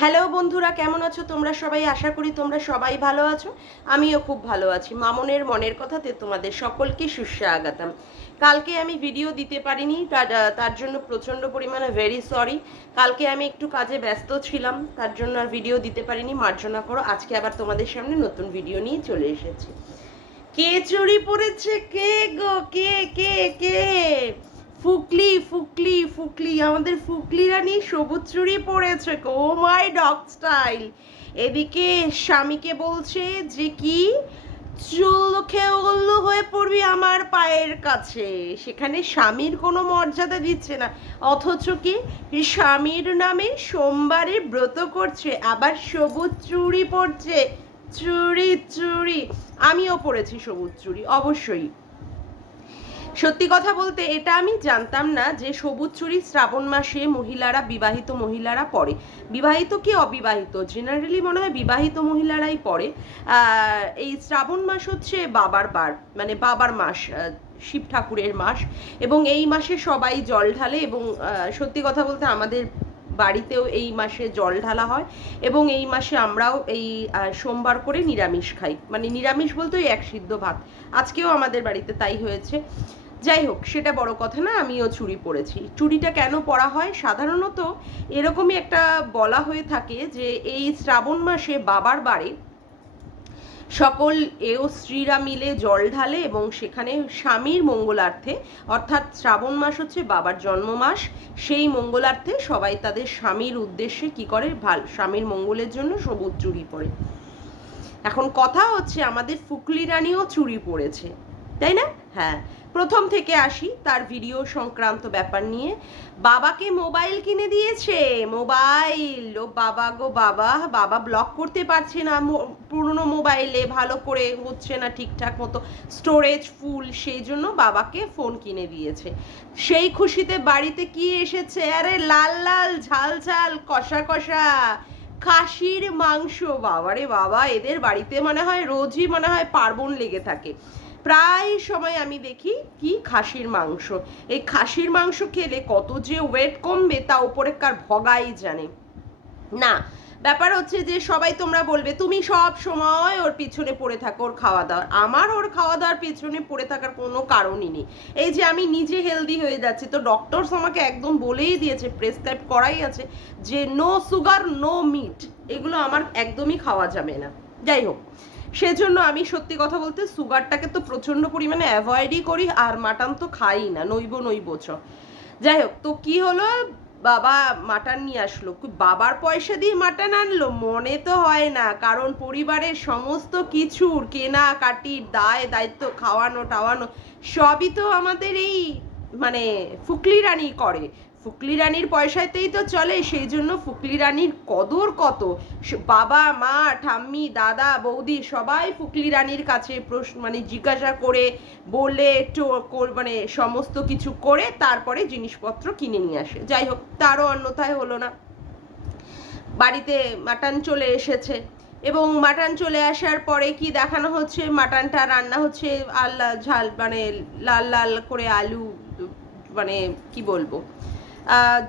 Hello বন্ধুরা, কেমন আছো তোমরা সবাই? আশা করি তোমরা সবাই ভালো আছো। আমিও খুব ভালো আছি। মামনের মনের কথাতে তোমাদের সকলকে সুস্বাগতম। কালকে আমি ভিডিও দিতে পারিনি, তার জন্য প্রচণ্ড পরিমাণে ভেরি সরি। কালকে আমি একটু কাজে ব্যস্ত ছিলাম, তার জন্য আর ভিডিও দিতে পারিনি, মার্জনা করো। আজকে আবার তোমাদের সামনে নতুন ভিডিও নিয়ে চলে এসেছি। কে চুরি পড়েছে? কে গো? কে কে কে? ফুকলি ফুকলি ফুকলি, আমাদের ফুকলি রানী সবুজ চুড়ি পরেছে। ও মাই ডগ স্টাইল। এদিকে স্বামীকে বলছে যে কি চুলকে উল্লু হয়ে পড়বি আমার পায়ের কাছে। সেখানে স্বামীর কোনো মর্যাদা দিচ্ছে না, অথচ কি স্বামীর নামে সোমবারে ব্রত করছে, আবার সবুজ চুড়ি পরছে। চুড়ি চুড়ি, আমিও পরেছি সবুজ চুড়ি অবশ্যই। সত্যি কথা বলতে এটা আমি জানতাম না যে সবুজ চুড়ি শ্রাবণ মাসে মহিলারা, বিবাহিত মহিলারা পরে। বিবাহিত কি অবিবাহিত, জেনারেলি মনে হয় বিবাহিত মহিলারাই পরে। এই শ্রাবণ মাস হচ্ছে বাবার বার, মানে বাবার মাস, শিব ঠাকুরের মাস। এবং এই মাসে সবাই জল ঢালে, এবং সত্যি কথা বলতে আমাদের বাড়িতেও এই মাসে জল ঢালা হয়। এবং এই মাসে আমরাও এই সোমবার করে নিরামিষ খাই, মানে নিরামিষ বলতে ওই এক সিদ্ধ ভাত। আজকেও আমাদের বাড়িতে তাই হয়েছে। যাই হোক, সেটা বড় কথা না। আমিও চুড়ি পরেছি। চুড়িটা কেন পরা হয়? সাধারণত এরকমই একটা বলা হয়ে থাকে যে এই শ্রাবণ মাসে বাবার বাড়ি সকল স্ত্রীরা মিলে জল ঢালে, এবং সেখানে স্বামীর মঙ্গলার্থে, অর্থাৎ শ্রাবণ মাস হচ্ছে বাবার জন্ম মাস, সেই মঙ্গলার্থে সবাই তাদের স্বামীর উদ্দেশ্যে কি করে, স্বামীর মঙ্গলের জন্য সবুজ চুড়ি পরে। এখন কথা হচ্ছে আমাদের ফুকলি রানীও চুড়ি পরেছে, তাই না? হ্যাঁ, প্রথম থেকে আসি তার ভিডিও সংক্রান্ত ব্যাপার নিয়ে। বাবাকে মোবাইল কিনে দিয়েছে। মোবাইল, ও বাবা গো বাবা, বাবা ব্লক করতে পারছে না পুরনো মোবাইলে, ভালো করে হচ্ছে না ঠিকঠাক মতো, স্টোরেজ ফুল, সেই জন্য বাবাকে ফোন কিনে দিয়েছে। সেই খুশিতে বাড়িতে কি এসেছে? আরে লাল লাল ঝাল ঝাল কষা কষা খাসির মাংস। বাবারে বাবা, এদের বাড়িতে মনে হয় রোজই মনে হয় পার্বণ লেগে থাকে। প্রায় সময় আমি দেখি কি খাসির মাংস। এই খাসির মাংস খেলে কত যে ওয়েট কমবে তা উপরে কার ভগাই জানে না। ব্যাপার হচ্ছে যে সবাই তোমরা বলবে তুমি সব সময় ওর পিছনে পড়ে থাকো ওর খাওয়া দাওয়ার। আমার ওর খাওয়া দাওয়ার পিছনে পড়ে থাকার কোনো কারণই নেই। এই যে আমি নিজে হেলদি হয়ে যাচ্ছি, তো ডক্টরস আমাকে একদম বলেই দিয়েছে, প্রেসক্রাইব করাই আছে যে নো সুগার নো মিট, এগুলো আমার একদমই খাওয়া যাবে না। যাই হোক, সেজন্য আমি সত্যি কথা বলতে সুগারটাকে তো প্রচণ্ড পরিমাণে অ্যাভয়েডই করি, আর মাটন তো খাই না, নইব। যাই হোক, তো কি হলো, বাবা মাটন নিয়ে আসলো। বাবার পয়সা দিয়ে মাটন আনলো মনে তো হয় না, কারণ পরিবারের সমস্ত কিছুর কেনাকাটির দায় দায়িত্ব, খাওয়ানো টাওয়ানো সবই তো আমাদের এই মানে ফুকলি রানী করে। ফুকলি রানীর পয়সাতেই তো চলে, সেই জন্য ফুকলি রানীর কদর কত। বাবা মা ঠাম্মি দাদা বৌদি সবাই ফুকলি রানীর কাছে মানে জিজ্ঞাসা করে বলে একটু মানে সমস্ত কিছু করে তারপরে জিনিসপত্র কিনে নিয়ে আসে। যাই হোক, তারও অন্যথায় হলো না। বাড়িতে মাটন চলে এসেছে, এবং মাটন চলে আসার পরে কি দেখানো হচ্ছে, মাটনটা রান্না হচ্ছে ঝাল, মানে লাল লাল করে আলু, মানে কি বলবো,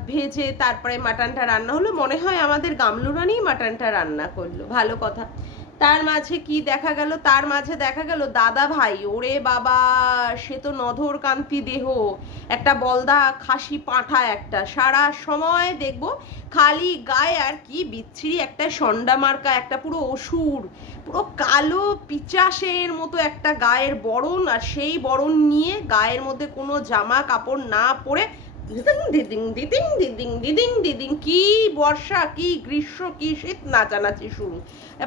ভেজে তারপরে মাটনটা রান্না হলো। মনে হয় আমাদের গামলু রানী মাটনটা রান্না করলো, ভালো কথা। তার মাঝে কি দেখা গেল, তার মাঝে দেখা গেল দাদা ভাই, ওরে বাবা, সে তো নধর কান্তি দেহ, একটা বলদা খাসি পাঁঠা, একটা সারা সময় দেখবো খালি গায়ে আর কি বিচ্ছিরি একটা সন্ডা মার্কা, একটা পুরো অসুর, পুরো কালো পিচাসের মতো একটা গায়ের বরণ, আর সেই বরণ নিয়ে গায়ের মধ্যে কোনো জামা কাপড় না পরে দিদিং দিদিং দিদিং দিদিং দিদিং, কি বর্ষা কি গ্রীষ্ম কি শীত নাচানাচি শুরু।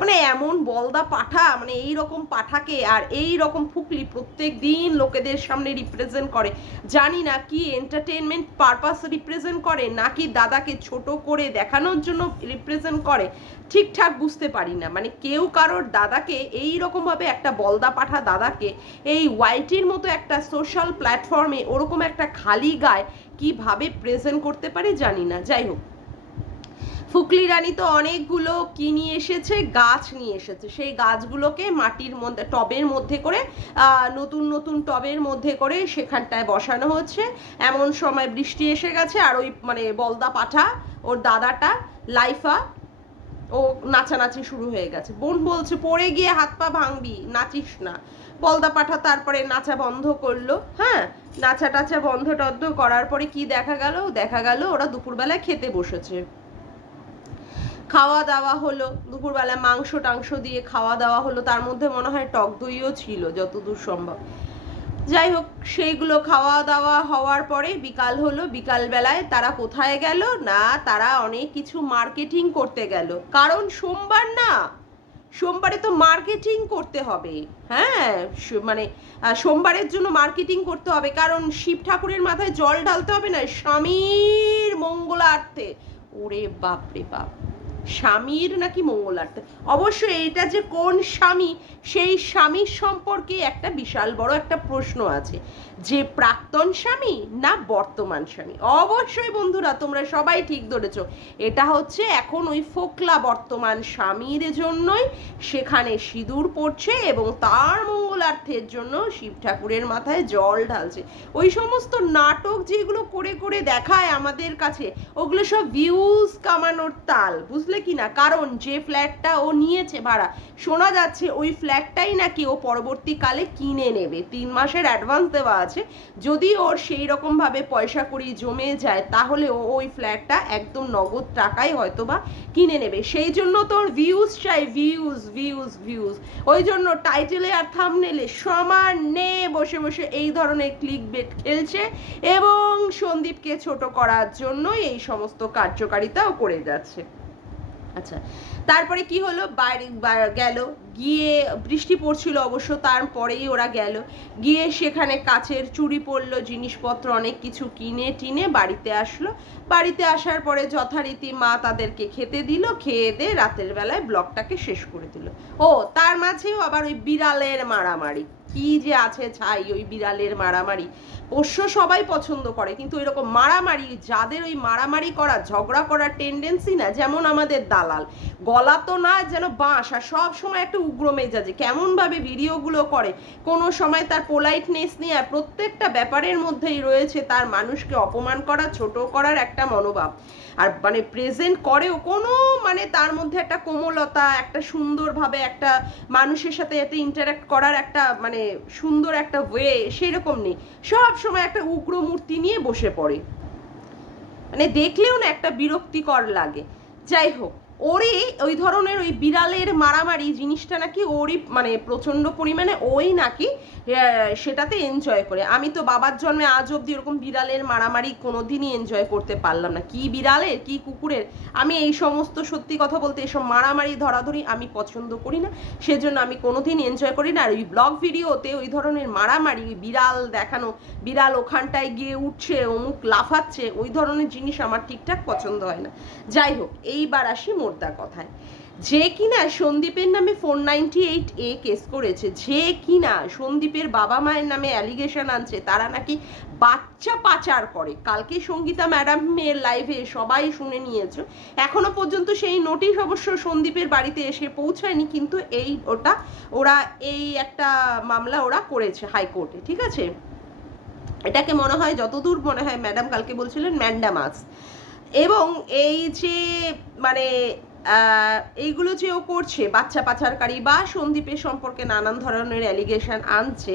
মানে এমন বলদা পাঠা, মানে এই রকম পাঠাকে আর এই রকম ফুকলি প্রত্যেক দিন লোকেদের সামনে রিপ্রেজেন্ট করে। জানি না কি এন্টারটেনমেন্ট পারপাস রিপ্রেজেন্ট করে, নাকি দাদাকে ছোট করে দেখানোর জন্য রিপ্রেজেন্ট করে, ঠিকঠাক বুঝতে পারি না। মানে কেউ কারোর দাদাকে এই রকমভাবে, একটা বলদা পাঠা দাদাকে এই ওয়াইটির মতো একটা সোশ্যাল প্ল্যাটফর্মে ওরকম একটা খালি গায়ে কিভাবে প্রেজেন্ট করতে পারে জানি না। যাই হোক, ফুকলি রানী তো অনেকগুলো কি নিয়ে এসেছে, গাছ নিয়ে এসেছে। সেই গাছগুলোকে মাটির মধ্যে, টবের মধ্যে করে, নতুন নতুন টবের মধ্যে করে সেখানটায় বসানো হচ্ছে। এমন সময় বৃষ্টি এসে গেছে, আর ওই মানে বলদা পাঠা, ওর দাদাটা লাইফা, ও নাচানাচি শুরু হয়ে গেছে। বোন বলছে পড়ে গিয়ে হাত পা ভাঙবি, নাচিস না। বলদা পাঠা তারপরে নাচা বন্ধ করলো। হ্যাঁ, নাচা টাচা বন্ধ টদ্ধ করার পরে কি দেখা গেল ওরা দুপুরবেলায় খেতে বসেছে। খাওয়া দাওয়া হলো, দুপুরবেলা মাংস টাংস দিয়ে খাওয়া দাওয়া হলো, তার মধ্যে মনে হয় টক দইও ছিল যতদূর সম্ভব। যাই হোক, সেইগুলো খাওয়া দাওয়া হওয়ার পরে বিকাল হলো। বিকালবেলায় তারা কোথায় গেল না, তারা অনেক কিছু মার্কেটিং করতে গেল। কারণ সোমবার না, সোমবারে তো মার্কেটিং করতে হবে। হ্যাঁ, মানে সোমবারের জন্য মার্কেটিং করতে হবে, কারণ শিব ঠাকুরের মাথায় জল ঢালতে হবে না স্বামীর মঙ্গলার্থে। ওরে বাপরে বাপ, স্বামীর নাকি মঙ্গলার্থে? অবশ্যই এটা যে কোন স্বামী, সেই স্বামীর সম্পর্কে একটা বিশাল বড় একটা প্রশ্ন আছে, যে প্রাক্তন স্বামী না বর্তমান স্বামী। অবশ্যই বন্ধুরা তোমরা সবাই ঠিক ধরেছ, এটা হচ্ছে এখন ওই ফোকলা বর্তমান স্বামীর জন্যই সেখানে সিঁদুর পড়ছে এবং তার মঙ্গলার্থের জন্য শিব ঠাকুরের মাথায় জল ঢালছে। ওই সমস্ত নাটক যেগুলো করে করে দেখায় আমাদের কাছে, ওগুলো সব ভিউজ কামানোর তাল, বুঝলে কি না? কারণ যে ফ্ল্যাটটা ও নিয়েছে ভাড়া, শোনা যাচ্ছে ওই ফ্ল্যাটটাই নাকি ও পরবর্তীকালে কিনে নেবে। 3 মাসের অ্যাডভান্স দেওয়া আছে। যদি ওর সেই রকম ভাবে পয়সা কড়ি জমে যায় তাহলে ও ওই ফ্ল্যাটটা একদম নগদ টাকায় হয়তো বা কিনে নেবে। সেই জন্য তোর ভিউজ চাই, ভিউজ ভিউজ ভিউজ। ওই জন্য টাইটেলে আর থাম্বনেলে সমানে বসে বসে এই ধরনের ক্লিক বেট খেলছে এবং সন্দীপকে ছোট করার জন্য এই সমস্ত কার্যকারিতাও করে যাচ্ছে। আচ্ছা, তারপরে কি হলো, বাইরে গেল, গিয়ে বৃষ্টি পড়ছিল অবশ্য, তারপরেই ওরা গেল, গিয়ে সেখানে কাচের চুড়ি পরলো, জিনিসপত্র অনেক কিছু কিনে টিনে বাড়িতে আসলো। বাড়িতে আসার পরে যথারীতি মা তাদেরকে খেতে দিল, খেয়ে দিয়ে রাতের বেলায় ব্লগটাকে শেষ করে দিল। ও তার মাঝেও আবার ওই বিড়ালের মারামারি, কি যে আছে ছাই ওই বিড়ালের মারামারি। পোষ্য সবাই পছন্দ করে, কিন্তু এরকম মারামারি, যাদের ওই মারামারি করা ঝগড়া করার টেন্ডেন্সি না, যেমন আমাদের দালাল, গলা তো না যেন বাঁশ, আর সব সময় একটা উগ্র মেজাজে কেমন ভাবে ভিডিওগুলো করে, কোনো সময় তার পোলাইটনেস নিয়ে, আর প্রত্যেকটা ব্যাপারের মধ্যেই রয়েছে তার মানুষকে অপমান করা, ছোট করার একটা মনোভাব। আর মানে প্রেজেন্ট করেও কোনো মানে তার মধ্যে একটা কোমলতা, একটা সুন্দরভাবে একটা মানুষের সাথে একটা ইন্টারাক্ট করার একটা মানে সুন্দর একটা ওয়ে সেরকম নেই। সব সময় একটা উগ্র মূর্তি নিয়ে বসে পড়ে, মানে দেখলেও না একটা বিরক্তিকর লাগে। যাই হোক, ওরই ওই ধরনের ওই বিড়ালের মারামারি জিনিসটা নাকি ওরই মানে প্রচণ্ড পরিমাণে ওই নাকি সেটাতে এনজয় করে। আমি তো বাবার জন্মে আজ অব্দি ওরকম বিড়ালের মারামারি কোনোদিনই এনজয় করতে পারলাম না। কি বিড়ালের কি কুকুরের, আমি এই সমস্ত সত্যি কথা বলতে এসব মারামারি ধরাধরি আমি পছন্দ করি না, সেজন্য আমি কোনোদিন এনজয় করি না। আর ওই ব্লগ ভিডিওতে ওই ধরনের মারামারি, বিড়াল দেখানো, বিড়াল ওখানটায় গিয়ে উঠছে, অমুক লাফাচ্ছে, ওই ধরনের জিনিস আমার ঠিকঠাক পছন্দ হয় না। যাই হোক, এইবার আসি মোদ্দা কথায়। যে কিনা সন্দীপের নামে 498A কেস করেছে, যে কিনা সন্দীপের বাবা মায়ের নামে অ্যালিগেশন আনছে তারা নাকি বাচ্চা পাচার করে। কালকে সঙ্গীতা ম্যাডামের লাইভে সবাই শুনে নিয়েছো। এখনো পর্যন্ত সেই নোটিশ অবশ্য সন্দীপের বাড়িতে এসে পৌঁছায়নি, কিন্তু ওরা এই একটা মামলা ওরা করেছে হাইকোর্টে, ঠিক আছে? এটাকে মনে হয় যতদূর মনে হয় ম্যাডাম কালকে বলছিলেন ম্যান্ডামাস। এবং এই যে মানে এইগুলো যে ও করছে, বাচ্চা পাচারকারী বা সন্দীপের সম্পর্কে নানান ধরনের অ্যালিগেশন আনছে,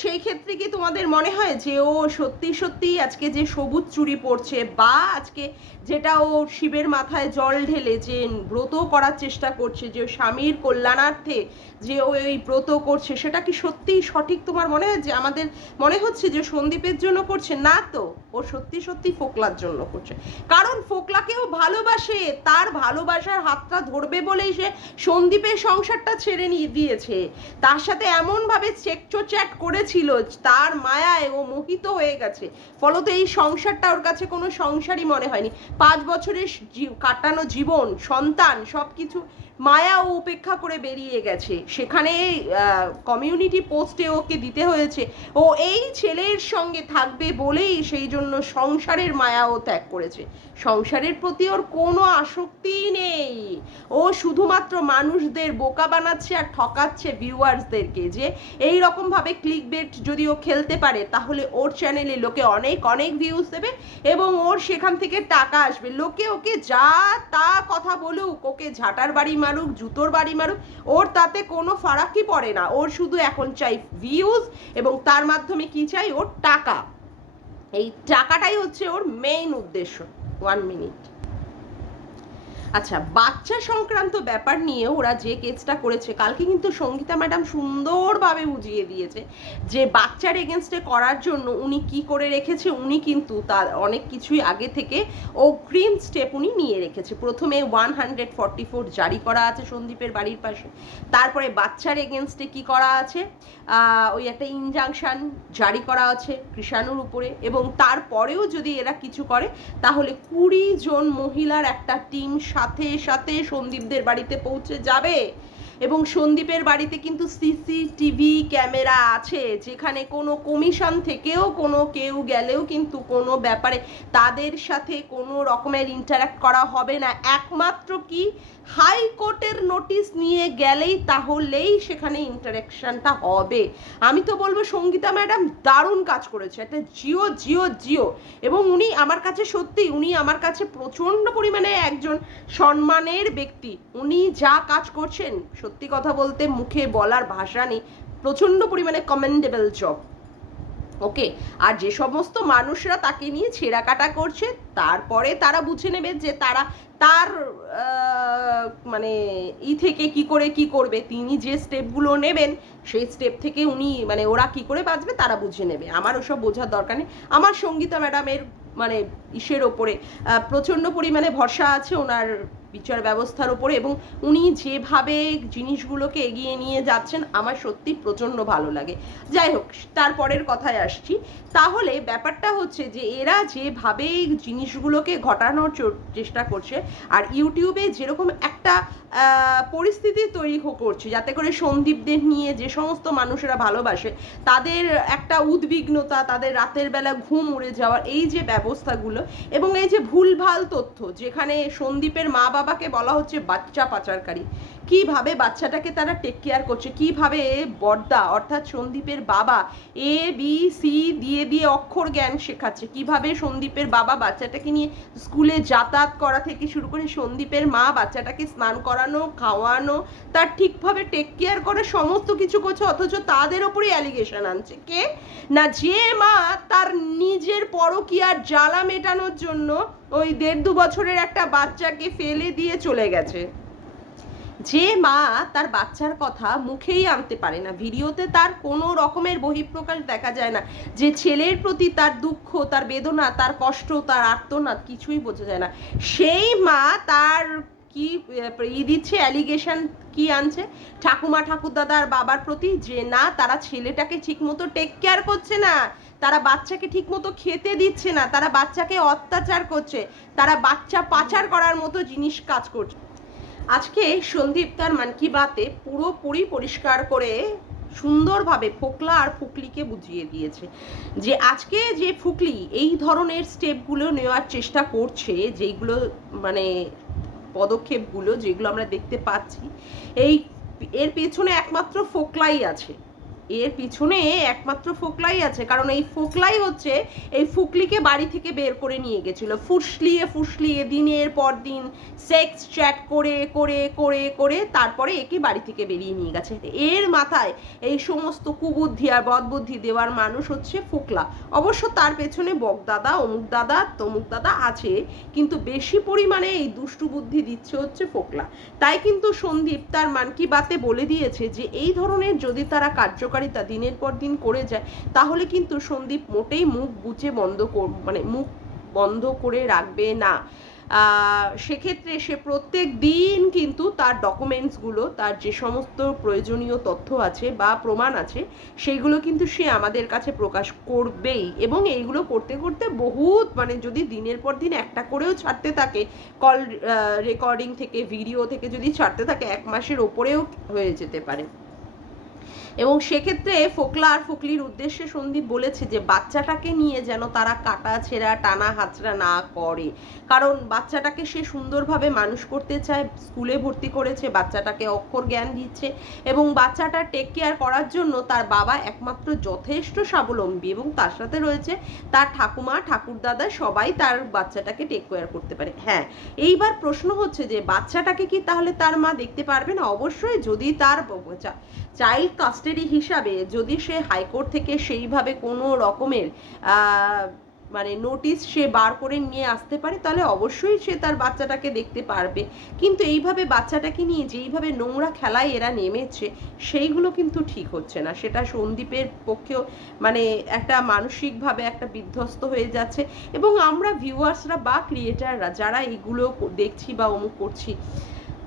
সেই ক্ষেত্রে কি তোমাদের মনে হয় যে ও সত্যি সত্যি আজকে যে সবুজ চুড়ি পরছে, বা আজকে যেটা ও শিবের মাথায় জল ঢেলে যে ব্রত করার চেষ্টা করছে, যে স্বামীর কল্যাণার্থে যে ও এই ব্রত করছে, সেটা কি সত্যি সঠিক তোমার মনে হয়? যে আমাদের মনে হচ্ছে যে সন্দীপের জন্য করছে না, তো ও সত্যি সত্যি ফোকলার জন্য করছে। কারণ ফোকলাকেও ভালোবাসে, তার ভালোবাসার হাতটা ধরবে বলেই সে সন্দীপের সংসারটা ছেড়ে নিয়ে দিয়েছে। তার সাথে এমনভাবে চ্যাট করেছিল, তার মায়ায় ও মোহিত হয়ে গেছে, ফলত এই সংসারটা ওর কাছে কোনো সংসারই মনে হয়নি। 5 বছরের কাটানো জীবন, সন্তান, সবকিছু মায়া ও উপেক্ষা করে বেরিয়ে গেছে। সেখানে কমিউনিটি পোস্টে ওকে দিতে হয়েছে ও এই ছেলের সঙ্গে থাকবে বলেই, সেই জন্য সংসারের মায়া ও ত্যাগ করেছে। সংসারের প্রতি ওর কোনো আসক্তিই নেই। ও শুধুমাত্র মানুষদের বোকা বানাচ্ছে আর ঠকাচ্ছে ভিউয়ার্সদেরকে, যে এই রকম রকমভাবে ক্লিক বেট যদি ও খেলতে পারে তাহলে ওর চ্যানেলে লোকে অনেক অনেক ভিউজ দেবে এবং ওর সেখান থেকে টাকা আসবে। লোকে ওকে যা তা কথা বলুক, ওকে ঝাঁটার বাড়ি মারুক, জুতোর বাড়ি মারুক, ওর তাতে কোনো ফারাকই পড়ে না। ওর শুধু এখন চাই ভিউজ এবং তার মাধ্যমে কি চাই? ওর টাকা। এই টাকাটাই হচ্ছে ওর মেইন উদ্দেশ্য। 1 মিনিট। আচ্ছা, বাচ্চা সংক্রান্ত ব্যাপার নিয়ে ওরা যে কেসটা করেছে, কালকে কিন্তু সঙ্গীতা ম্যাডাম সুন্দরভাবে বুঝিয়ে দিয়েছে যে বাচ্চার এগেনস্টে করার জন্য উনি কি করে রেখেছে। উনি কিন্তু তার অনেক কিছুই আগে থেকে অগ্রিম স্টেপ উনি নিয়ে রেখেছে। প্রথমে 144 জারি করা আছে সন্দীপের বাড়ির পাশে, তারপরে বাচ্চার এগেনস্টে কি করা আছে, ওই একটা ইনজাংশন জারি করা আছে কৃষাণুর উপরে, এবং তারপরেও যদি এরা কিছু করে তাহলে 20 জন মহিলার একটা টিম সাথে সাথে সন্দীপদের বাড়িতে পৌঁছে যাবে। এবং সন্দীপের বাড়িতে কিন্তু সিসিটিভি ক্যামেরা আছে, যেখানে কোনো কমিশন থেকেও কোনো কেউ গেলেও কিন্তু কোনো ব্যাপারে তাদের সাথে কোনো রকমের ইন্টারাক্ট করা হবে না। একমাত্র কি হাইকোর্টের নোটিশ নিয়ে গেলেই তাহলেই সেখানে ইন্টারাকশনটা হবে। আমি তো বলবো সঙ্গীতা ম্যাডাম দারুণ কাজ করেছে, একটা জিও জিও জিও। এবং উনি আমার কাছে সত্যি, উনি আমার কাছে প্রচণ্ড পরিমাণে একজন সম্মানের ব্যক্তি। উনি যা কাজ করছেন সত্যি কথা বলতে মুখে বলার ভাষা নেই, প্রচণ্ড পরিমাণে কমেন্ডেবল জব। ওকে, আর যে সমস্ত মানুষরা তাকে নিয়ে ছেঁড়াকাটা করছে তারপরে তারা বুঝে নেবে যে তারা তার মানে থেকে কি করে কি করবে। তিনি যে স্টেপগুলো নেবেন সেই স্টেপ থেকে উনি মানে ওরা কি করে বাঁচবে তারা বুঝে নেবে। আমার ওসব বোঝার দরকার নেই। আমার সঙ্গীতা ম্যাডামের মানে ইসের ওপরে প্রচণ্ড পরিমাণে ভরসা আছে, ওনার বিচার ব্যবস্থার ওপরে, এবং উনি যেভাবে জিনিসগুলোকে এগিয়ে নিয়ে যাচ্ছেন আমার সত্যি প্রচণ্ড ভালো লাগে। যাই হোক, তারপরের কথায় আসছি। তাহলে ব্যাপারটা হচ্ছে যে এরা যেভাবে জিনিসগুলোকে ঘটানোর চেষ্টা করছে, আর ইউটিউবে যেরকম একটা পরিস্থিতি তৈরি করছে যাতে করে সন্দীপদের নিয়ে যে সমস্ত মানুষেরা ভালোবাসে তাদের একটা উদ্বিগ্নতা, তাদের রাতের বেলা ঘুম উড়ে যাওয়ার এই যে ব্যবস্থাগুলো, এবং এই যে ভুলভাল তথ্য, যেখানে সন্দীপের মা বাবাকে বলা হচ্ছে বাচ্চা পাচারকারী, কিভাবে বাচ্চাটাকে তারা টেক কেয়ার করছে, কিভাবে বড়দা অর্থাৎ সন্দীপের বাবা ABC দিয়ে দিয়ে অক্ষর জ্ঞান শেখাচ্ছে, কিভাবে সন্দীপের বাবা বাচ্চাটাকে নিয়ে স্কুলে যাতায়াত করা থেকে শুরু করে সন্দীপের মা বাচ্চাটাকে স্নান করানো, খাওয়ানো, তার ঠিকভাবে টেক কেয়ার করে সমস্ত কিছু করছে, অথচ তাদের ওপরই অ্যালিগেশন আনছে কে না, যে মা তার নিজের পরকীয়ার জ্বালা মেটানোর জন্য ওই 1.5-2 বছরের একটা বাচ্চাকে ফেলে দিয়ে চলে গেছে। যে মা তার বাচ্চার কথা মুখেই আনতে পারে না, ভিডিওতে তার কোনো রকমের বহিঃপ্রকাশ দেখা যায় না, যে ছেলের প্রতি তার দুঃখ, তার বেদনা, তার কষ্ট, তার আর্তনাদ কিছুই বোঝা যায় না, সেই মা তার কি দিচ্ছে অ্যালিগেশন কি আনছে ঠাকুমা ঠাকুরদাদার বাবার প্রতি, যে না তারা ছেলেটাকে ঠিকমতো টেক কেয়ার করছে না, তারা বাচ্চাকে ঠিকমতো খেতে দিচ্ছে না, তারা বাচ্চাকে অত্যাচার করছে, তারা বাচ্চা পাচার করার মতো জিনিস কাজ করছে। আজকে সন্দীপ তার মন কি বাতে পুরোপুরি পরিষ্কার করে সুন্দরভাবে ফোকলা আর ফুকলিকে বুঝিয়ে দিয়েছে যে আজকে যে ফুকলি এই ধরনের স্টেপগুলো নেওয়ার চেষ্টা করছে, যেইগুলো মানে পদক্ষেপগুলো যেগুলো আমরা দেখতে পাচ্ছি, এর পেছনে একমাত্র ফোকলাই আছে, এর পিছনে একমাত্র ফোকলাই আছে। কারণ এই ফোকলাই হচ্ছে এই ফুকলিকে বাড়ি থেকে বের করে নিয়ে গেছিল, ফুসলিয়ে ফুসলিয়ে দিনের পর দিন সেক্স চ্যাট করে করে করে করে তারপরে একে বাড়ি থেকে বেরিয়ে নিয়ে গেছে। এর মাথায় এই সমস্ত কুবুদ্ধি আর বদবুদ্ধি দেওয়ার মানুষ হচ্ছে ফোকলা। অবশ্য তার পেছনে বকদাদা, অমুক দাদা, তমুক দাদা আছে, কিন্তু বেশি পরিমাণে এই দুষ্টু বুদ্ধি দিচ্ছে হচ্ছে ফোকলা। তাই কিন্তু সন্দীপ তার মান কি বাতে বলে দিয়েছে যে এই ধরনের যদি তারা কার্যকারিতা দিনের পর দিন করে যায় তাহলে কিন্তু সন্দীপ মোটেই মুখ বুঝে মুখ বন্ধ করে রাখবে না। সেক্ষেত্রে সে প্রত্যেক দিন কিন্তু তার ডকুমেন্টসগুলো, তার যে সমস্ত প্রয়োজনীয় তথ্য আছে বা প্রমাণ আছে সেইগুলো কিন্তু সে আমাদের কাছে প্রকাশ করবেই। এবং এইগুলো করতে করতে বহুত যদি দিনের পর দিন একটা করেও ছাড়তে থাকে, কল রেকর্ডিং থেকে ভিডিও থেকে যদি ছাড়তে থাকে 1 মাসের ওপরেও হয়ে যেতে পারে। এবং সেক্ষেত্রে ফোকলা আর ফোকলির উদ্দেশ্যে সন্দীপ বলেছে যে বাচ্চাটাকে নিয়ে যেন তারা কাটা ছেঁড়া টানা হাঁচড়া না করে, কারণ বাচ্চাটাকে সে সুন্দরভাবে মানুষ করতে চায়, স্কুলে ভর্তি করেছে, বাচ্চাটাকে অক্ষর জ্ঞান দিচ্ছে এবং বাচ্চাটা টেক কেয়ার করার জন্য তার বাবা একমাত্র যথেষ্ট স্বাবলম্বী এবং তার সাথে রয়েছে তার ঠাকুমা ঠাকুরদাদা, সবাই তার বাচ্চাটাকে টেক কেয়ার করতে পারে। হ্যাঁ, এইবার প্রশ্ন হচ্ছে যে বাচ্চাটাকে কি তাহলে তার মা দেখতে পারবে না? অবশ্যই, যদি তার চাইল্ড কাস্টাডি হিসাবে যদি সে হাইকোর্ট থেকে সেইভাবে কোনো রকমের মানে নোটিশ সে বার করে নিয়ে আসতে পারে, তাহলে অবশ্যই সে তার বাচ্চাটাকে দেখতে পারবে। কিন্তু এইভাবে বাচ্চাটাকে নিয়ে যেইভাবে নোংরা খেলায় এরা নেমেছে সেইগুলো কিন্তু ঠিক হচ্ছে না। সেটা সন্দীপের পক্ষেও মানে একটা মানসিকভাবে একটা বিধ্বস্ত হয়ে যাচ্ছে এবং আমরা ভিউয়ার্সরা বা ক্রিয়েটাররা যারা এইগুলো দেখছি বা অমুক করছি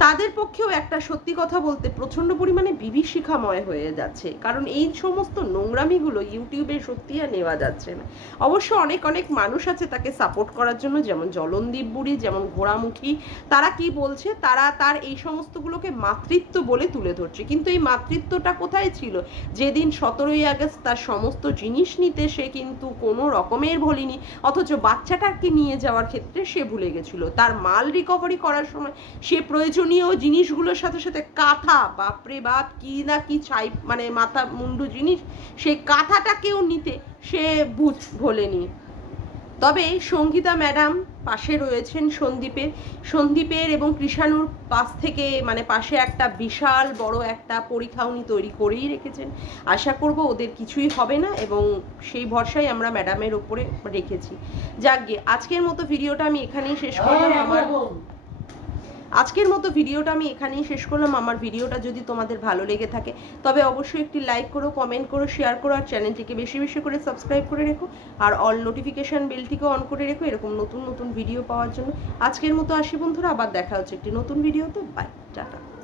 তাদের পক্ষেও একটা সত্যি কথা বলতে প্রচণ্ড পরিমাণে বিভীষিকাময় হয়ে যাচ্ছে, কারণ এই সমস্ত নোংরামিগুলো ইউটিউবে সত্যি আর নেওয়া যাচ্ছে না। অবশ্য অনেক অনেক মানুষ আছে তাকে সাপোর্ট করার জন্য, যেমন জলনদীপ বুড়ি, যেমন ঘোড়ামুখী, তারা কি বলছে, তারা তার এই সমস্তগুলোকে মাতৃত্ব বলে তুলে ধরছে। কিন্তু এই মাতৃত্বটা কোথায় ছিল যেদিন 17ই আগস্ট তার সমস্ত জিনিস নিতে সে কিন্তু কোনো রকমের ভুলেনি, অথচ বাচ্চাটাকে নিয়ে যাওয়ার ক্ষেত্রে সে ভুলে গেছিল। তার মাল রিকভারি করার সময় সে প্রয়োজনীয় জিনিসগুলোর সাথে সাথে কাঁথা, বাপরে বাপ কি না কি ছাই মানে মাথা মুন্ডু জিনিস, সেই কাঁথাটাকেও নিতে সে ভোলেনি। তবে সঙ্গীতা ম্যাডাম পাশে রয়েছেন সন্দীপের এবং কৃষাণুর পাশ থেকে মানে পাশে একটা বিশাল বড় একটা পরিখাউনি তৈরি করেই রেখেছেন। আশা করব ওদের কিছুই হবে না এবং সেই ভরসাই আমরা ম্যাডামের ওপরে রেখেছি। যাক গে, আজকের মতো ভিডিওটা আমি এখানেই শেষ করলাম। আমার ভিডিওটা যদি তোমাদের ভালো লেগে থাকে তবে অবশ্যই একটি লাইক করো, কমেন্ট করো, শেয়ার করো আর চ্যানেলটিকে বেশি বেশি করে সাবস্ক্রাইব করে রেখো আর অল নোটিফিকেশন বেলটিকেও অন করে রেখো এরকম নতুন নতুন ভিডিও পাওয়ার জন্য। আজকের মতো আসি বন্ধুরা, আবার দেখা হচ্ছে একটি নতুন ভিডিওতে। Bye, tata.